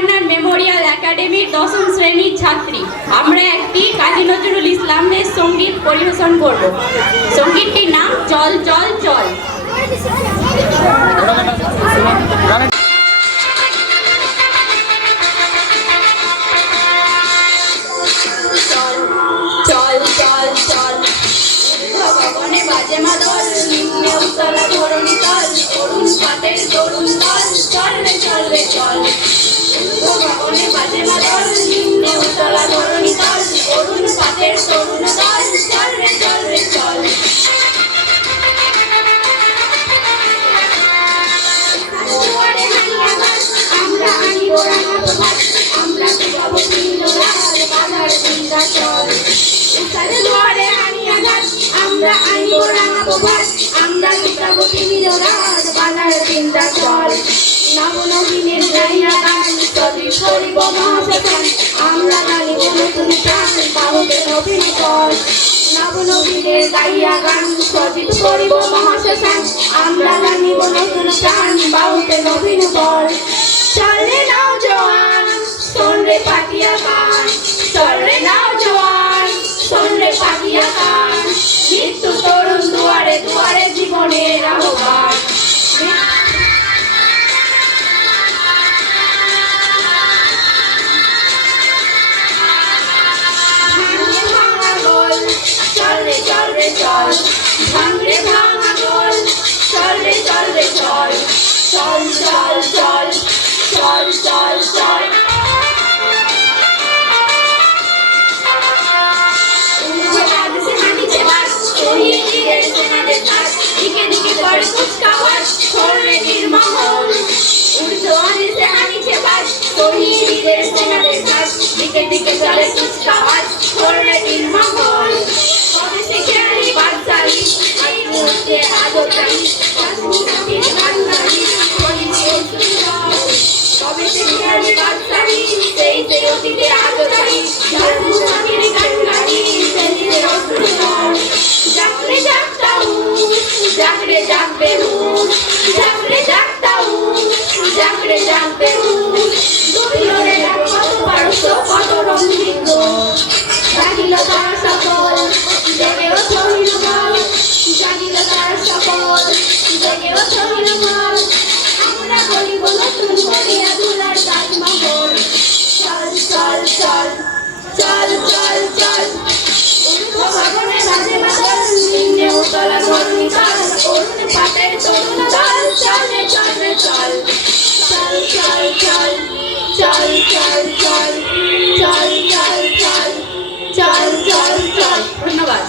Mannan Memorial একাডেমির 10ম শ্রেণীর ছাত্রী। আমরা একটি কাজী নজরুল ইসলামের সঙ্গীত পরিবেশন করব। সঙ্গীতটির নাম চল চল চল। বাজে মাদল নিম্নে উতলা ধরণী তল, অরুণ পাতের তরুণ দল, চল রে চল রে চল। ভগবানে বাজে মাদল নিম্নে উতলা ধরণী তল, অরুণ পাতের তরুণ দল, চল রে চল রে চল। আমরা আনিব রাঙাব ভাত, আমরা ডুবাব নীল রাত, বাধার চিন্তা চল। উত্তারে দুয়ারে হানিয়া ঘাট, আমরা আনিব রাঙাব ভাত, আমরা ডুবাব নীল রাত, বাধার চিন্তা চল। নবনবীনের গাইয়া গান প্রদীপ করিব মহাশ্মশান, আমরা গানিব নতুন প্রাণ বাহুতে নবীন কর। নবনবীনের গাইয়া গান প্রদীপ করিব মহাশ্মশান, আমরা গানিব নতুন প্রাণ বাহুতে নবীন কর। চল রে নওজোয়ান শোন রে পাতিয়া গান, চল রে নওজোয়ান শোন রে পাতিয়া গান, মৃত্যু তরুণ দুয়ারে দুয়ারে জীবনের আহ্বান। চল রে চল রে চল, ভাঙরে ভাঙা গোল, চল রে চল রে চল, চল চল চল চল চল চল। দিকে দিকে পড়ে কুচকাওয়াজ, ছড়ে নির্মহল। উর্ধ্বনে সে হানিছে বাজ, শহীদের সেনাদের কাজ, দিকে দিকে চলে কুচকাওয়াজ, ছড়ে নির্মহল। কবে সে খেয়ালি বাদশাহী, এই মুহূর্তে আজও চাই কাশ্মীরের গান্ধারী, কবে সে খেয়ালি বাদশাহী, সেই সেই অতীতে আজও চাই কাশ্মীরের গান্ধারী, সেদিনের অস্ত্রধর। জাগরে জাগতাউ, জাগরে জাগবে হুঁশ, জাগরে জাগতাউ, জাগরে জাগবে হুঁশ। দুর্যোগে কত পারস্য কত রঞ্জিত, জাগিল তারা সকল, জেগে ওঠো হিরবল, জাগিল তারা সকল, জেগে ওঠো হিরবল। আমরা বলিব নতুন করিয়া ধুলার তাজমহল। চল চল চল চল চল চল। ভগবানে বাজে মাদল নিম্নে উতলা ধরণী তল, অরুণ পাতের তরুণ দল, চল রে চল রে চল। চল চল চল চল চল চল চল চল চল চল চল চল। ধন্যবাদ।